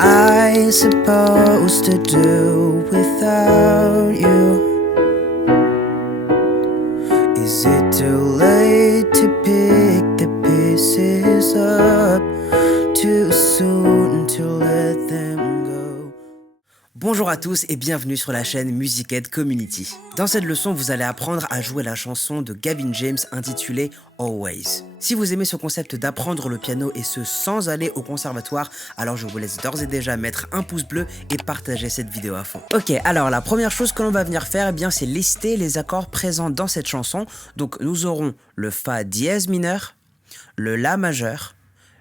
I supposed to do without you? Is it too late to pick the pieces up? Too soon to let them go? Bonjour à tous et bienvenue sur la chaîne Musicaid Community. Dans cette leçon, vous allez apprendre à jouer la chanson de Gavin James intitulée Always. Si vous aimez ce concept d'apprendre le piano et ce sans aller au conservatoire, alors je vous laisse d'ores et déjà mettre un pouce bleu et partager cette vidéo à fond. Ok, alors la première chose que l'on va venir faire, c'est lister les accords présents dans cette chanson. Donc nous aurons le Fa dièse mineur, le La majeur,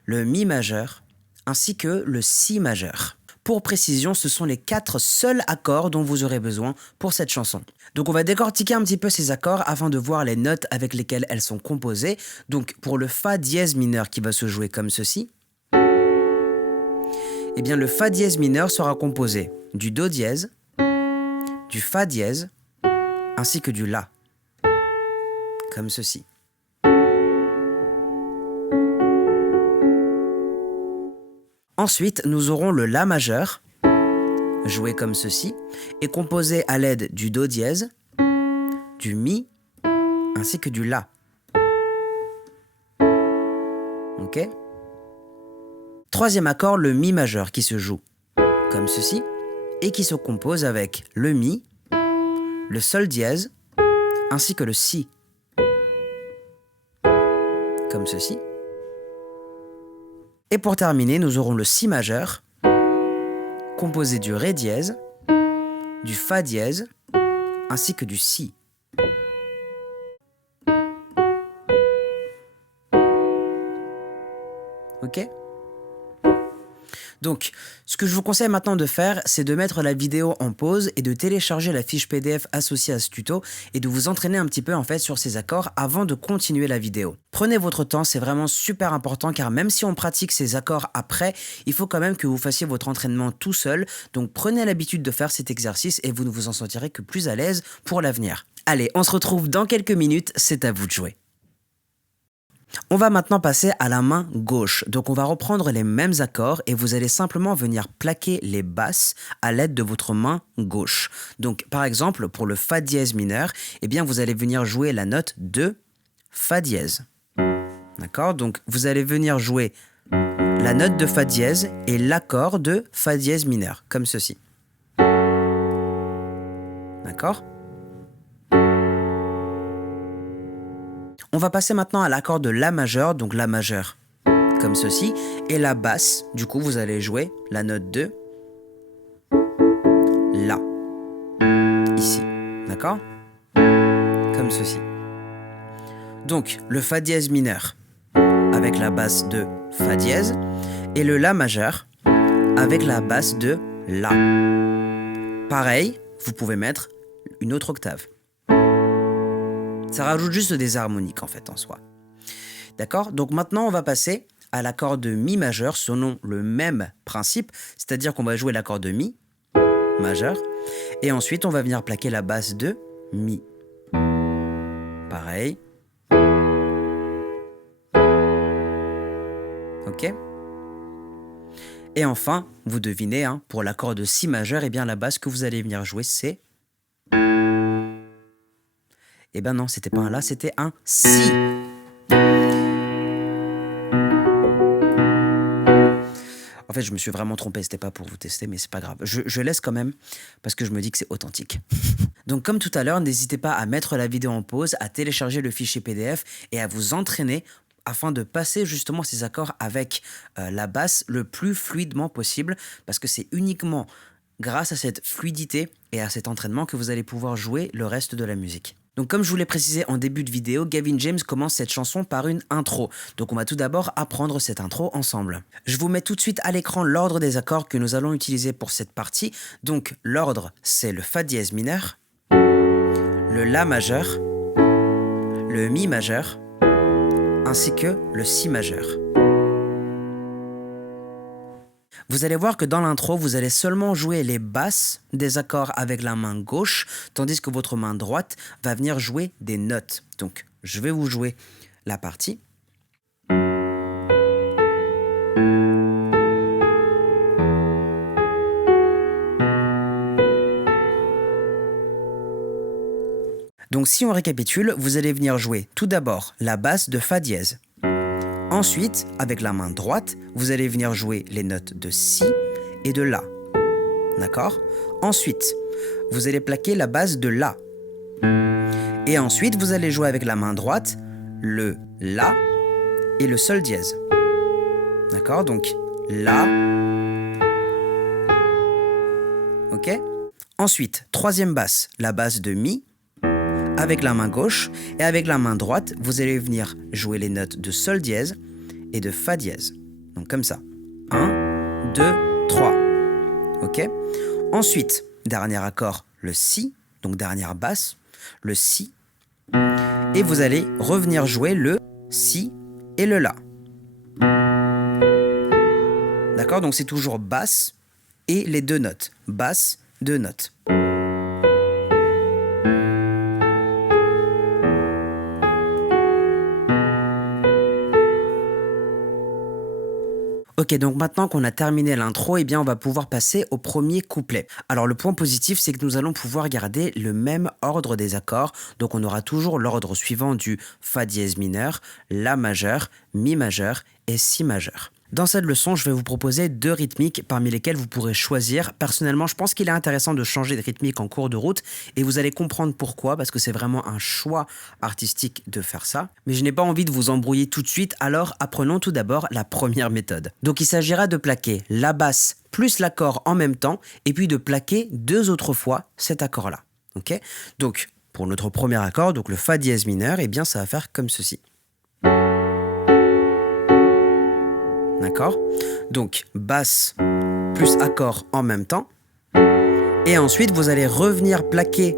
le Mi majeur, ainsi que le Si majeur. Pour précision, ce sont les 4 seuls accords dont vous aurez besoin pour cette chanson. Donc on va décortiquer un petit peu ces accords afin de voir les notes avec lesquelles elles sont composées. Donc pour le Fa dièse mineur qui va se jouer comme ceci, le Fa dièse mineur sera composé du Do dièse, du Fa dièse, ainsi que du La, comme ceci. Ensuite, nous aurons le La majeur, joué comme ceci, et composé à l'aide du Do dièse, du Mi, ainsi que du La. Ok? Troisième accord, le Mi majeur, qui se joue comme ceci, et qui se compose avec le Mi, le Sol dièse, ainsi que le Si, comme ceci. Et pour terminer, nous aurons le Si majeur, composé du Ré dièse, du Fa dièse, ainsi que du Si. Ok? Donc, ce que je vous conseille maintenant de faire, c'est de mettre la vidéo en pause et de télécharger la fiche PDF associée à ce tuto et de vous entraîner un petit peu sur ces accords avant de continuer la vidéo. Prenez votre temps, c'est vraiment super important car même si on pratique ces accords après, il faut quand même que vous fassiez votre entraînement tout seul. Donc prenez l'habitude de faire cet exercice et vous ne vous en sentirez que plus à l'aise pour l'avenir. Allez, on se retrouve dans quelques minutes, c'est à vous de jouer. On va maintenant passer à la main gauche. Donc on va reprendre les mêmes accords et vous allez simplement venir plaquer les basses à l'aide de votre main gauche. Donc par exemple, pour le Fa dièse mineur, vous allez venir jouer la note de Fa dièse. D'accord? Donc vous allez venir jouer la note de Fa dièse et l'accord de Fa dièse mineur, comme ceci. D'accord? On va passer maintenant à l'accord de La majeur, donc La majeur, comme ceci. Et la basse, du coup, vous allez jouer la note de La, ici, d'accord? Comme ceci. Donc, le Fa dièse mineur, avec la basse de Fa dièse, et le La majeur, avec la basse de La. Pareil, vous pouvez mettre une autre octave. Ça rajoute juste des harmoniques en soi. D'accord? Donc maintenant, on va passer à l'accord de Mi majeur selon le même principe, c'est-à-dire qu'on va jouer l'accord de Mi majeur et ensuite on va venir plaquer la basse de Mi. Pareil. Ok? Et enfin, vous devinez, pour l'accord de Si majeur, la basse que vous allez venir jouer, c'est... non, c'était pas un La, c'était un Si. En fait, je me suis vraiment trompé, c'était pas pour vous tester, mais c'est pas grave. Je laisse quand même, parce que je me dis que c'est authentique. Donc comme tout à l'heure, n'hésitez pas à mettre la vidéo en pause, à télécharger le fichier PDF et à vous entraîner afin de passer justement ces accords avec la basse le plus fluidement possible, parce que c'est uniquement grâce à cette fluidité et à cet entraînement que vous allez pouvoir jouer le reste de la musique. Donc comme je vous l'ai précisé en début de vidéo, Gavin James commence cette chanson par une intro. Donc on va tout d'abord apprendre cette intro ensemble. Je vous mets tout de suite à l'écran l'ordre des accords que nous allons utiliser pour cette partie. Donc l'ordre, c'est le Fa dièse mineur, le La majeur, le Mi majeur, ainsi que le Si majeur. Vous allez voir que dans l'intro, vous allez seulement jouer les basses des accords avec la main gauche, tandis que votre main droite va venir jouer des notes. Donc, je vais vous jouer la partie. Donc si on récapitule, vous allez venir jouer tout d'abord la basse de Fa dièse. Ensuite, avec la main droite, vous allez venir jouer les notes de Si et de La. D'accord? Ensuite, vous allez plaquer la basse de La. Et ensuite, vous allez jouer avec la main droite le La et le Sol dièse. D'accord? Donc, La. Ok? Ensuite, troisième basse, la basse de Mi, avec la main gauche. Et avec la main droite, vous allez venir jouer les notes de Sol dièse et de Fa dièse. Donc comme ça. 1, 2, 3. Ok? Ensuite, dernier accord, le Si, donc dernière basse, le Si. Et vous allez revenir jouer le Si et le La. D'accord? Donc c'est toujours basse et les deux notes. Basse, deux notes. Ok, donc maintenant qu'on a terminé l'intro, eh bien on va pouvoir passer au premier couplet. Alors le point positif, c'est que nous allons pouvoir garder le même ordre des accords. Donc on aura toujours l'ordre suivant du Fa dièse mineur, La majeur, Mi majeur et Si majeur. Dans cette leçon, je vais vous proposer 2 rythmiques parmi lesquelles vous pourrez choisir. Personnellement, je pense qu'il est intéressant de changer de rythmique en cours de route et vous allez comprendre pourquoi, parce que c'est vraiment un choix artistique de faire ça. Mais je n'ai pas envie de vous embrouiller tout de suite, alors apprenons tout d'abord la première méthode. Donc il s'agira de plaquer la basse plus l'accord en même temps et puis de plaquer 2 autres fois cet accord-là. Ok? Donc pour notre premier accord, donc le Fa dièse mineur, eh bien ça va faire comme ceci. D'accord? Donc, basse plus accord en même temps. Et ensuite, vous allez revenir plaquer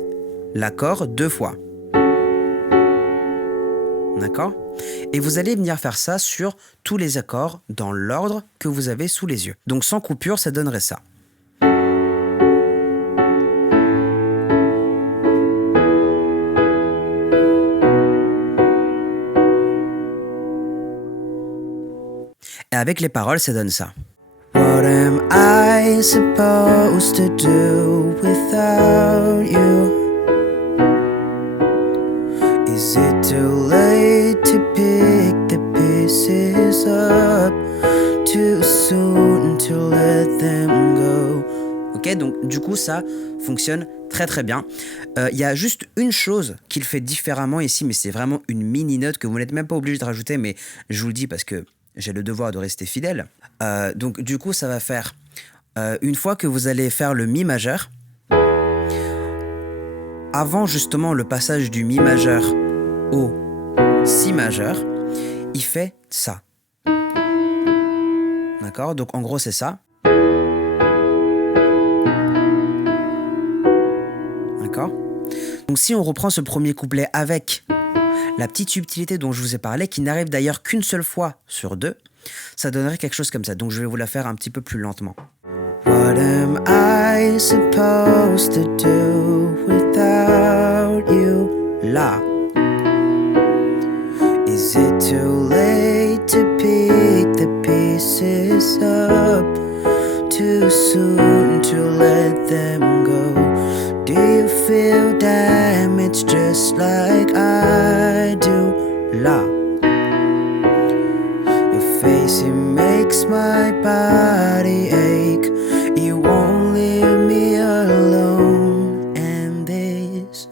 l'accord 2 fois. D'accord? Et vous allez venir faire ça sur tous les accords dans l'ordre que vous avez sous les yeux. Donc, sans coupure, ça donnerait ça. Et avec les paroles, ça donne ça. What am I supposed to do without you? Is it too late to pick the pieces up? Too soon to let them go? Ok, donc du coup, ça fonctionne très très bien. Il y a juste une chose qu'il fait différemment ici, mais c'est vraiment une mini-note que vous n'êtes même pas obligé de rajouter, mais je vous le dis parce que j'ai le devoir de rester fidèle. Donc du coup, ça va faire, une fois que vous allez faire le Mi majeur, avant justement le passage du Mi majeur au Si majeur, il fait ça. D'accord? Donc en gros, c'est ça. D'accord? Donc si on reprend ce premier couplet avec la petite subtilité dont je vous ai parlé, qui n'arrive d'ailleurs qu'une seule fois sur 2, ça donnerait quelque chose comme ça. Donc je vais vous la faire un petit peu plus lentement. What am I supposed to do without you? La. Is it too late to pick the pieces up? Too soon to let them go? Do you feel damaged just like I do? La. Your face, it makes my body ache. You won't leave me alone. And this.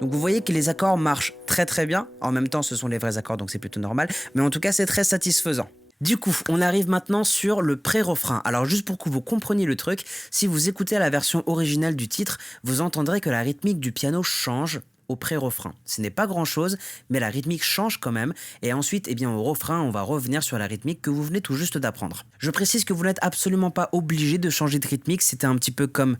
Donc vous voyez que les accords marchent très très bien. En même temps, ce sont les vrais accords, donc c'est plutôt normal. Mais en tout cas, c'est très satisfaisant. Du coup, on arrive maintenant sur le pré-refrain. Alors juste pour que vous compreniez le truc, si vous écoutez la version originale du titre, vous entendrez que la rythmique du piano change au pré-refrain. Ce n'est pas grand-chose, mais la rythmique change quand même. Et ensuite, eh bien, au refrain, on va revenir sur la rythmique que vous venez tout juste d'apprendre. Je précise que vous n'êtes absolument pas obligé de changer de rythmique. C'était un petit peu comme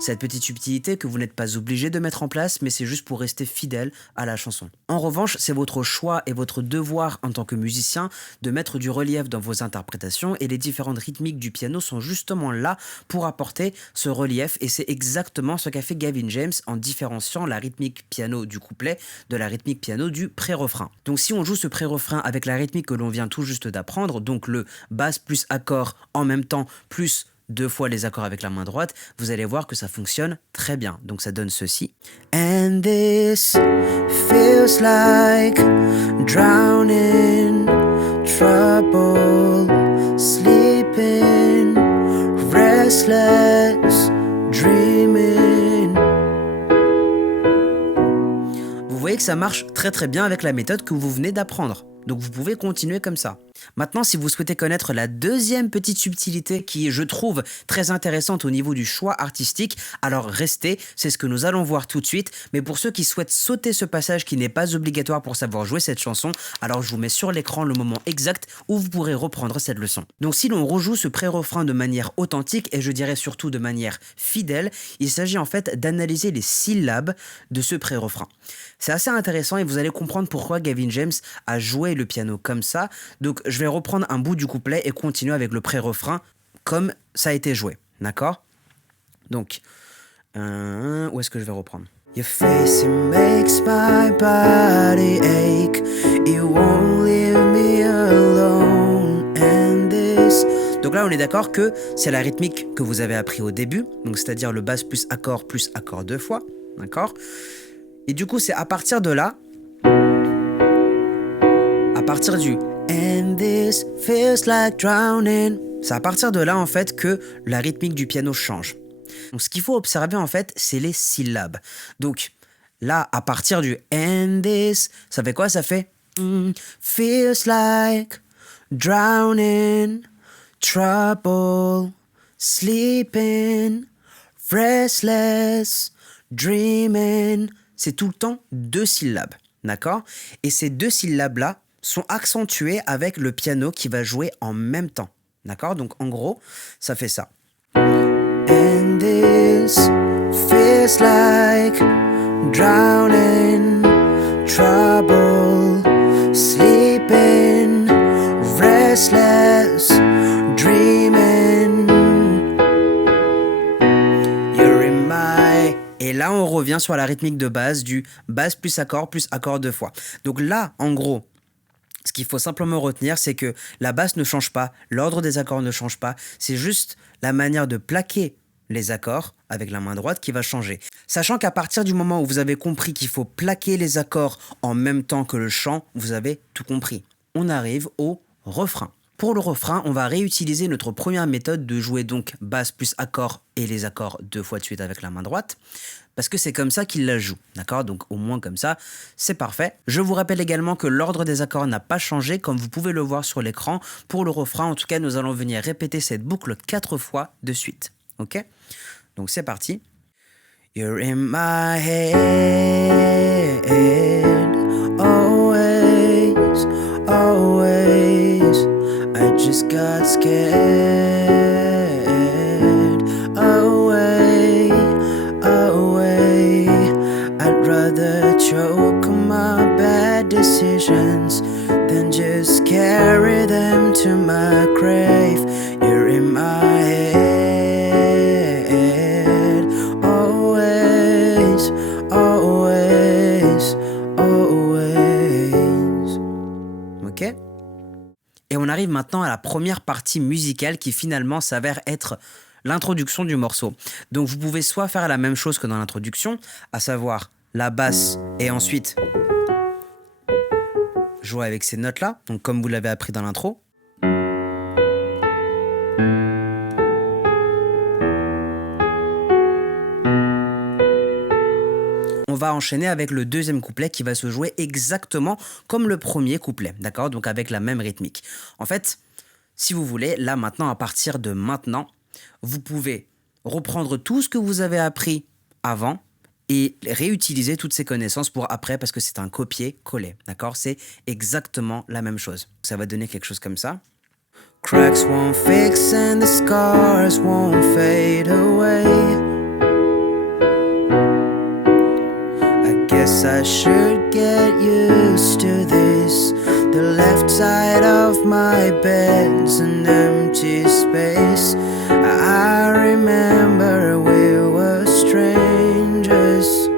cette petite subtilité que vous n'êtes pas obligé de mettre en place, mais c'est juste pour rester fidèle à la chanson. En revanche, c'est votre choix et votre devoir en tant que musicien de mettre du relief dans vos interprétations, et les différentes rythmiques du piano sont justement là pour apporter ce relief, et c'est exactement ce qu'a fait Gavin James en différenciant la rythmique piano du couplet de la rythmique piano du pré-refrain. Donc si on joue ce pré-refrain avec la rythmique que l'on vient tout juste d'apprendre, donc le basse plus accord en même temps plus 2 fois les accords avec la main droite, vous allez voir que ça fonctionne très bien. Donc ça donne ceci. And this feels like drowning, trouble, sleeping, restless, dreaming. Vous voyez que ça marche très bien avec la méthode que vous venez d'apprendre. Donc vous pouvez continuer comme ça. Maintenant, si vous souhaitez connaître la deuxième petite subtilité qui est, je trouve, très intéressante au niveau du choix artistique, alors restez, c'est ce que nous allons voir tout de suite. Mais pour ceux qui souhaitent sauter ce passage qui n'est pas obligatoire pour savoir jouer cette chanson, alors je vous mets sur l'écran le moment exact où vous pourrez reprendre cette leçon. Donc si l'on rejoue ce pré-refrain de manière authentique, et je dirais surtout de manière fidèle, il s'agit en fait d'analyser les syllabes de ce pré-refrain. C'est assez intéressant et vous allez comprendre pourquoi Gavin James a joué le piano comme ça. Donc je vais reprendre un bout du couplet et continuer avec le pré-refrain comme ça a été joué. D'accord? Donc, où est-ce que je vais reprendre? Your face, it makes my body ache. You won't leave me alone. And this... Donc là, on est d'accord que c'est la rythmique que vous avez appris au début. Donc c'est-à-dire le basse plus accord 2 fois. D'accord? Et du coup, c'est à partir de là, à partir du And this feels like drowning, c'est à partir de là en fait que la rythmique du piano change. Donc ce qu'il faut observer en fait, c'est les syllabes. Donc là, à partir du And this, ça fait quoi? Ça fait feels like drowning, trouble, sleeping, restless, dreaming. C'est tout le temps 2 syllabes, d'accord? Et ces 2 syllabes-là sont accentuées avec le piano qui va jouer en même temps, d'accord? Donc en gros, ça fait ça. And this feels like drowning, trouble, sleeping, restless, dreaming. You're in my... Et là, on revient sur la rythmique de base du basse plus accord 2 fois. Donc là, en gros, ce qu'il faut simplement retenir, c'est que la basse ne change pas, l'ordre des accords ne change pas, c'est juste la manière de plaquer les accords avec la main droite qui va changer. Sachant qu'à partir du moment où vous avez compris qu'il faut plaquer les accords en même temps que le chant, vous avez tout compris. On arrive au refrain. Pour le refrain, on va réutiliser notre première méthode de jouer donc basse plus accord et les accords 2 fois de suite avec la main droite, parce que c'est comme ça qu'il la joue, d'accord? Donc au moins comme ça, c'est parfait. Je vous rappelle également que l'ordre des accords n'a pas changé, comme vous pouvez le voir sur l'écran. Pour le refrain, en tout cas, nous allons venir répéter cette boucle 4 fois de suite, ok? Donc c'est parti. You're in my head, always, always. I just got scared, away, away. I'd rather choke on my bad decisions than just carry them to my grave. You're in my head, always, always, always. Ok? Et on arrive maintenant à la première partie musicale qui finalement s'avère être l'introduction du morceau. Donc vous pouvez soit faire la même chose que dans l'introduction, à savoir la basse et ensuite jouer avec ces notes-là, donc comme vous l'avez appris dans l'intro. On va enchaîner avec le deuxième couplet qui va se jouer exactement comme le premier couplet, d'accord? Donc avec la même rythmique. En fait, si vous voulez, là maintenant, à partir de maintenant, vous pouvez reprendre tout ce que vous avez appris avant et réutiliser toutes ces connaissances pour après parce que c'est un copier-coller, d'accord? C'est exactement la même chose. Ça va donner quelque chose comme ça. Cracks won't fix and the scars won't fade away. Guess I should get used to this. The left side of my bed's an empty space. I remember we were strangers.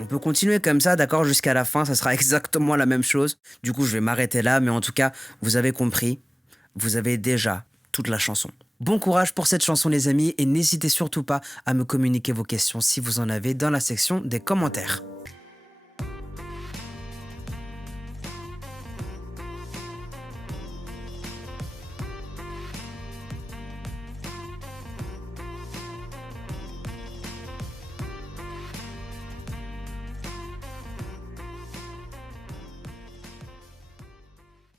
On peut continuer comme ça, d'accord, jusqu'à la fin, ça sera exactement la même chose. Du coup, je vais m'arrêter là, mais en tout cas, vous avez compris, vous avez déjà toute la chanson. Bon courage pour cette chanson les amis et n'hésitez surtout pas à me communiquer vos questions si vous en avez dans la section des commentaires.